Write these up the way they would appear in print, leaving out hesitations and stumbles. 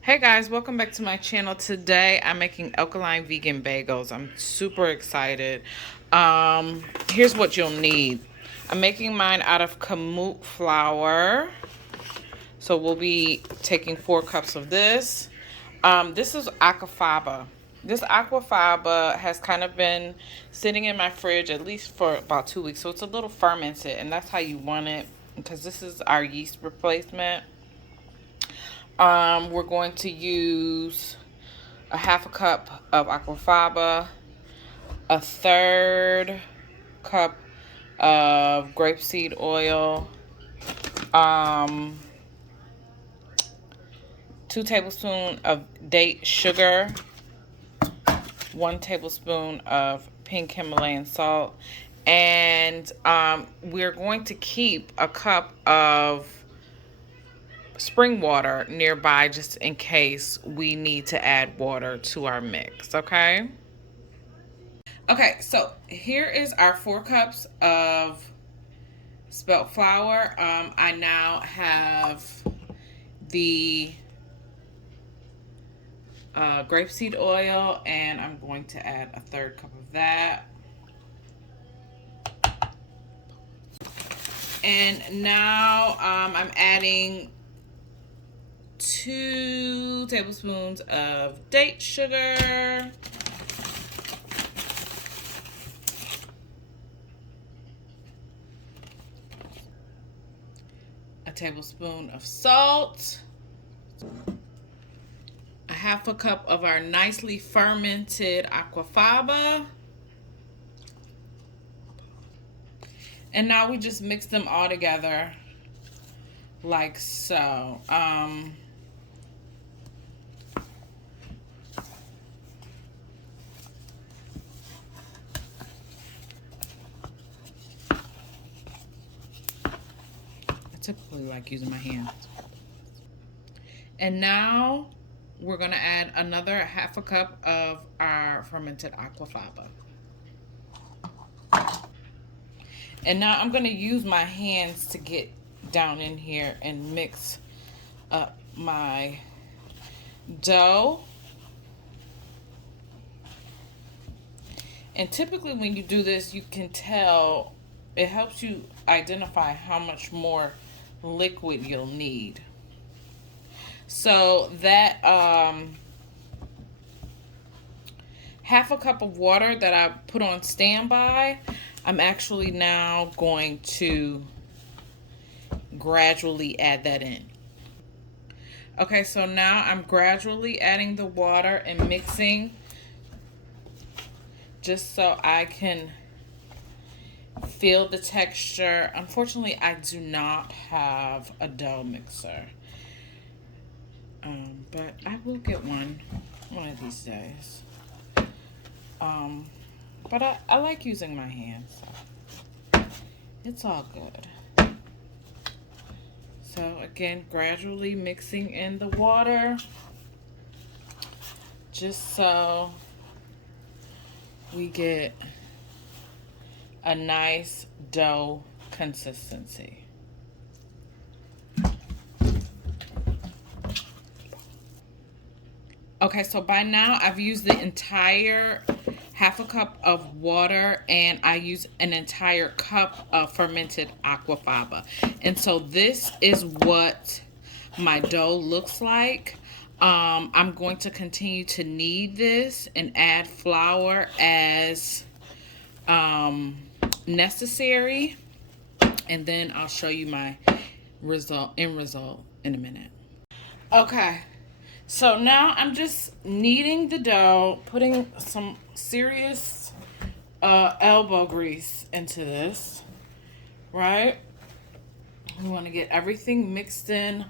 Hey guys, welcome back to my channel. Today I'm making alkaline vegan bagels. I'm super excited. Here's what you'll need. I'm making mine out of kamut flour. So we'll be taking 4 cups of this. This is aquafaba. This aquafaba has kind of been sitting in my fridge at least for about 2 weeks. So it's a little fermented, and that's how you want it because this is our yeast replacement. We're going to use a half a cup of aquafaba, a third cup of grapeseed oil, um, 2 tablespoons of date sugar, 1 tablespoon of pink Himalayan salt, and we're going to keep a cup of spring water nearby just in case we need to add water to our mix, okay? Okay, so here is our 4 cups of spelt flour. I now have the grapeseed oil, and I'm going to add a third cup of that. And now I'm adding 2 tablespoons of date sugar, a tablespoon of salt, a half a cup of our nicely fermented aquafaba, and now we just mix them all together like so. Typically like using my hands. And now we're gonna add another half a cup of our fermented aquafaba. And now I'm gonna use my hands to get down in here and mix up my dough. And typically when you do this, you can tell, it helps you identify how much more liquid you'll need. So that half a cup of water that I put on standby, I'm actually now going to gradually add that in. Okay, so now I'm gradually adding the water and mixing just so I can feel the texture. Unfortunately, I do not have a dough mixer, but I will get one of these days. But I like using my hands, so it's all good. So again, gradually mixing in the water just so we get a nice dough consistency. Okay, so by now I've used the entire half a cup of water, and I use an entire cup of fermented aquafaba. And so this is what my dough looks like. I'm going to continue to knead this and add flour as necessary, and then I'll show you my end result in a minute. Okay, so now I'm just kneading the dough, putting some serious elbow grease into this, right? You want to get everything mixed in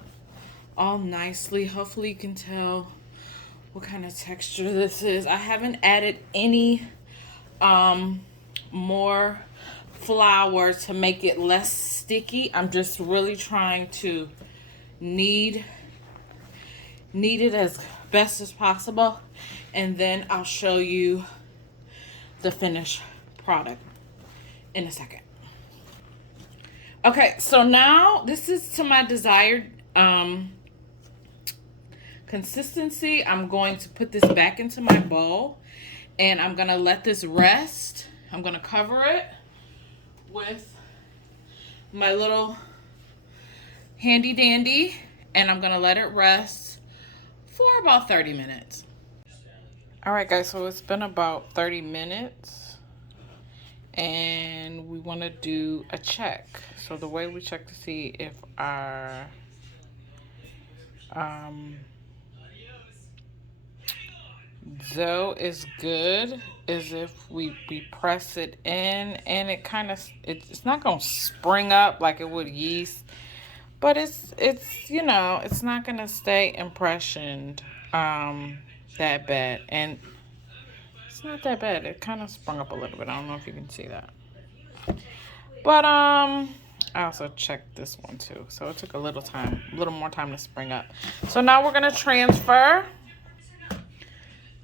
all nicely. Hopefully you can tell what kind of texture this is. I haven't added any more flour to make it less sticky. I'm just really trying to knead it as best as possible, and then I'll show you the finished product in a second. Okay, so now this is to my desired consistency, I'm going to put this back into my bowl and I'm going to let this rest. I'm going to cover it with my little handy dandy and I'm going to let it rest for about 30 minutes. All right, guys, so it's been about 30 minutes and we want to do a check. So the way we check to see if our dough is good is if we press it in and it kind of, it's not going to spring up like it would yeast, but it's you know, it's not going to stay impressioned that bad. And it's not that bad. It kind of sprung up a little bit. I don't know if you can see that. But I also checked this one too. So it took a little more time to spring up. So now we're going to transfer.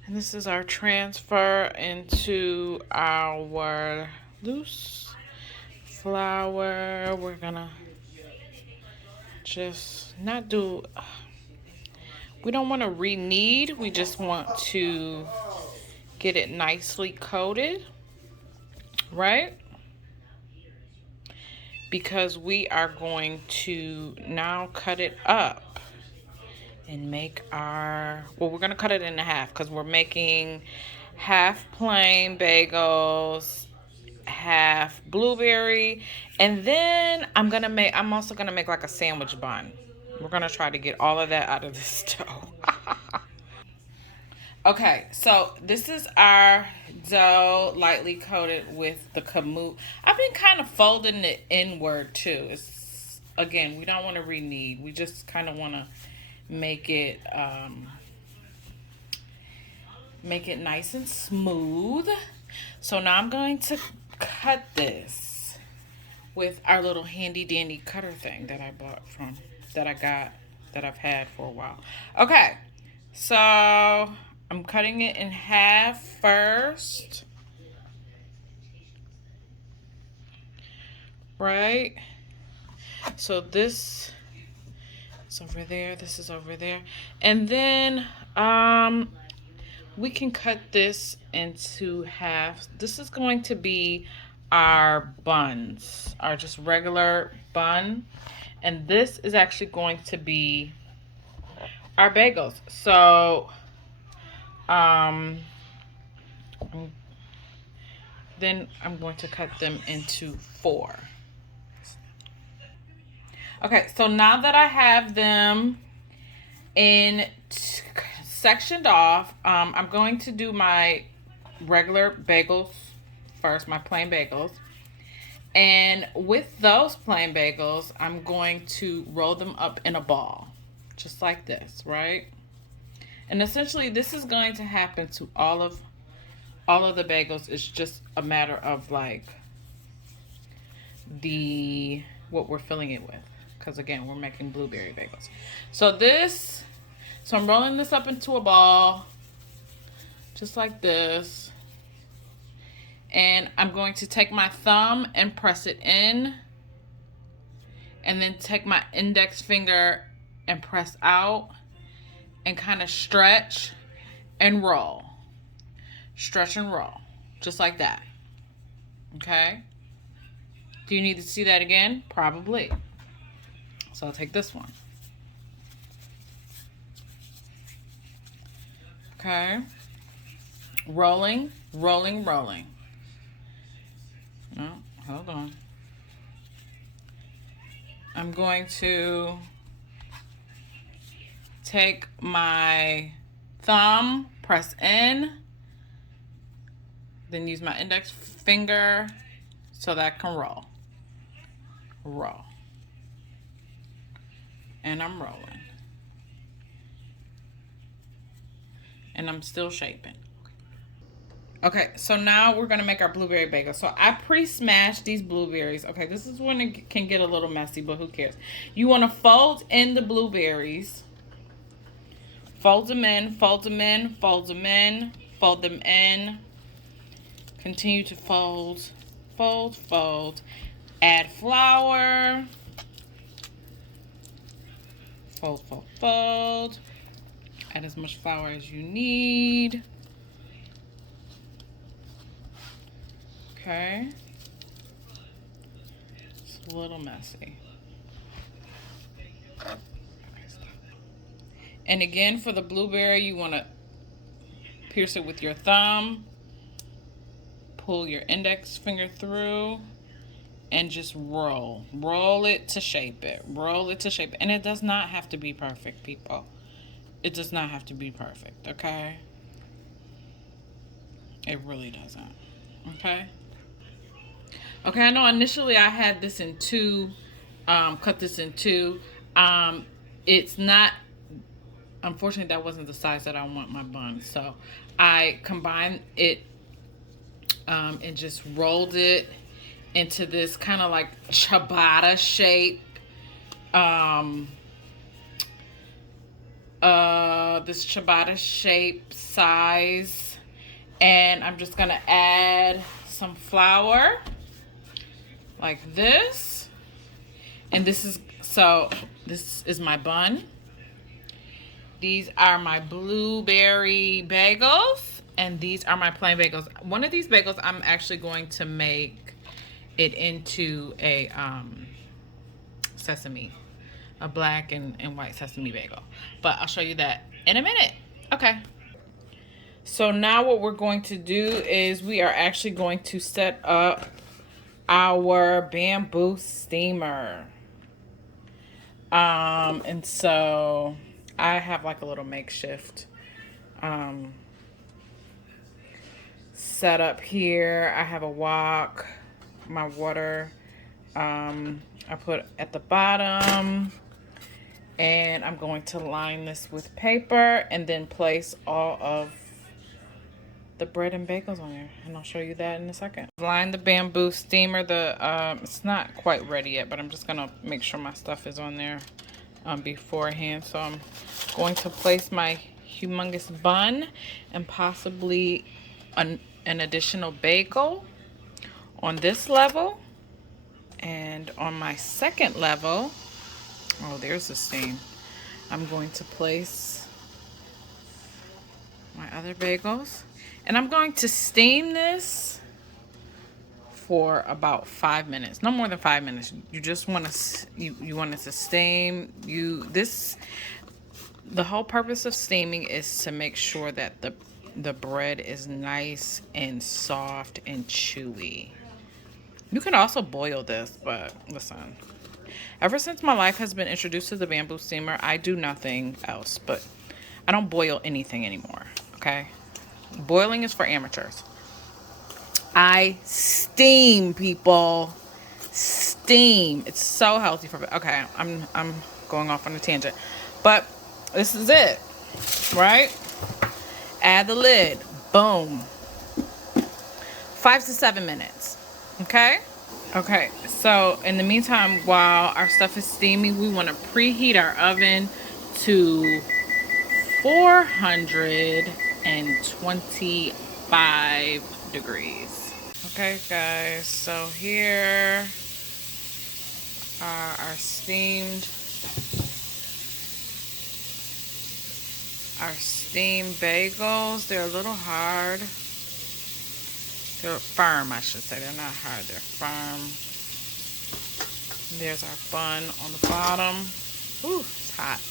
And this is our transfer into our loose flour. We're going to just not do, we don't want to re-knead. We just want to get it nicely coated, right? Because we are going to now cut it up and make our, well, we're going to cut it in half because we're making half plain bagels, half blueberry, and then I'm also going to make like a sandwich bun. We're going to try to get all of that out of this dough. Okay, so this is our dough lightly coated with the kamut. I've been kind of folding it inward too. It's, again, we don't want to re-knead. We just kind of want to make it nice and smooth. So now I'm going to cut this with our little handy dandy cutter thing that I bought from, that I've had for a while. Okay, so I'm cutting it in half first. Right? So this is over there, this is over there. And then we can cut this into half. This is going to be our buns, our just regular bun. And this is actually going to be our bagels. So then I'm going to cut them into 4. Okay, so now that I have them sectioned off, I'm going to do my regular bagels first, my plain bagels. And with those plain bagels, I'm going to roll them up in a ball, just like this, right? And essentially, this is going to happen to all of the bagels. It's just a matter of like what we're filling it with, because again, we're making blueberry bagels. So I'm rolling this up into a ball, just like this. And I'm going to take my thumb and press it in, and then take my index finger and press out, and kind of stretch and roll. Stretch and roll, just like that. Okay? Do you need to see that again? Probably. So I'll take this one. Okay? Rolling, rolling, rolling. No, hold on. I'm going to take my thumb, press in, then use my index finger so that I can roll. Roll. And I'm rolling. And I'm still shaping. Okay, so now we're going to make our blueberry bagel. So I pre-smashed these blueberries. Okay, this is when it can get a little messy, but who cares? You want to fold in the blueberries. Fold them in, fold them in, fold them in, fold them in. Continue to fold, fold, fold. Add flour. Fold, fold, fold. Add as much flour as you need. Okay. It's a little messy. And again, for the blueberry, you want to pierce it with your thumb. Pull your index finger through and just roll. Roll it to shape it. Roll it to shape it. And it does not have to be perfect, people. It does not have to be perfect, okay? It really doesn't, okay? Okay, I know initially I had this in two, cut this in two. It's not, unfortunately, that wasn't the size that I want my bun. So I combined it and just rolled it into this kind of like ciabatta shape. This ciabatta shape size. And I'm just gonna add some flour like this. And this is my bun. These are my blueberry bagels, and these are my plain bagels. One of these bagels, I'm actually going to make it into a sesame, a black and white sesame bagel. But I'll show you that in a minute. Okay. So now what we're going to do is we are actually going to set up our bamboo steamer. And so I have like a little makeshift set up here. I have a wok, my water I put at the bottom, and I'm going to line this with paper and then place all of the bread and bagels on there, and I'll show you that in a second. Line the bamboo steamer. It's not quite ready yet, but I'm just gonna make sure my stuff is on there beforehand. So I'm going to place my humongous bun and possibly an additional bagel on this level, and on my second level, oh, there's the steam, I'm going to place my other bagels, and I'm going to steam this for about 5 minutes, no more than 5 minutes. You just want to you want it to steam. The whole purpose of steaming is to make sure that the bread is nice and soft and chewy. You can also boil this, but listen, ever since my life has been introduced to the bamboo steamer, I do nothing else, but I don't boil anything anymore, okay? Boiling is for amateurs. I steam, people. Steam. It's so healthy for, okay, I'm going off on a tangent. But this is it, right? Add the lid. Boom. 5 to 7 minutes. Okay? Okay, so in the meantime, while our stuff is steaming, we want to preheat our oven to 425 degrees. Okay, guys, so here are our steamed bagels. They're a little hard. They're firm, I should say. They're not hard, they're firm. There's our bun on the bottom. Ooh, it's hot.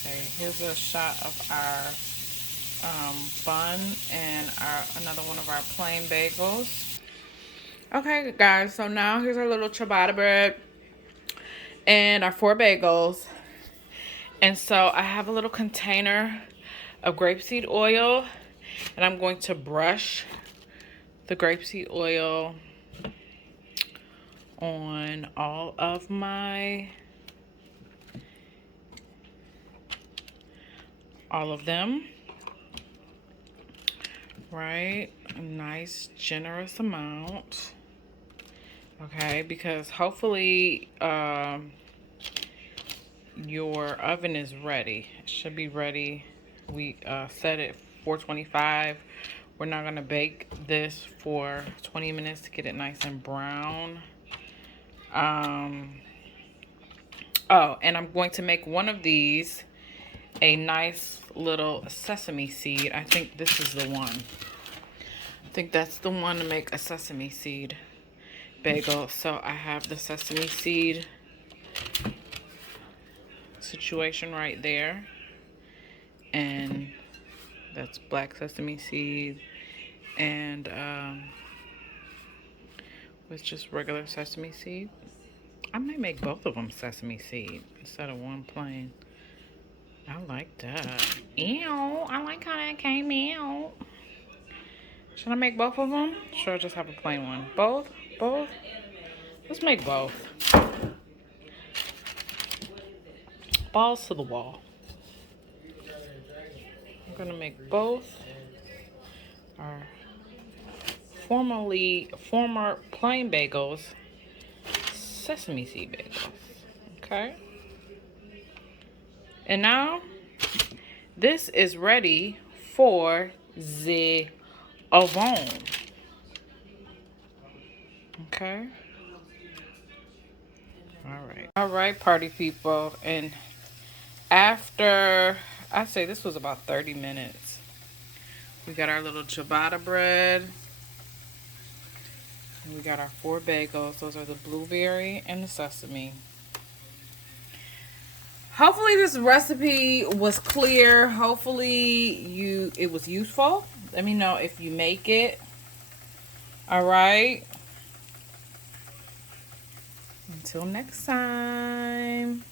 Okay, here's a shot of our bun and another one of our plain bagels. Okay, guys, so now here's our little ciabatta bread and our 4 bagels. And so I have a little container of grapeseed oil, and I'm going to brush the grapeseed oil on all of them, right? A nice generous amount, okay, because hopefully your oven is ready. It should be ready. We set it 425. We're not gonna bake this for 20 minutes to get it nice and brown. Oh, and I'm going to make one of these a nice little sesame seed. I think this is the one. I think that's the one to make a sesame seed bagel. So I have the sesame seed situation right there. And that's black sesame seed. And with just regular sesame seed. I might make both of them sesame seed instead of one plain. I like that. Ew, I like how that came out. Should I make both of them? Should I just have a plain one? Both? Both? Let's make both. Balls to the wall. I'm gonna make both our former plain bagels sesame seed bagels. Okay. And now this is ready for the oven. Okay. All right, party people. And after, I say this was about 30 minutes. We got our little ciabatta bread. And we got our 4 bagels. Those are the blueberry and the sesame. Hopefully this recipe was clear. Hopefully it was useful. Let me know if you make it. All right. Until next time.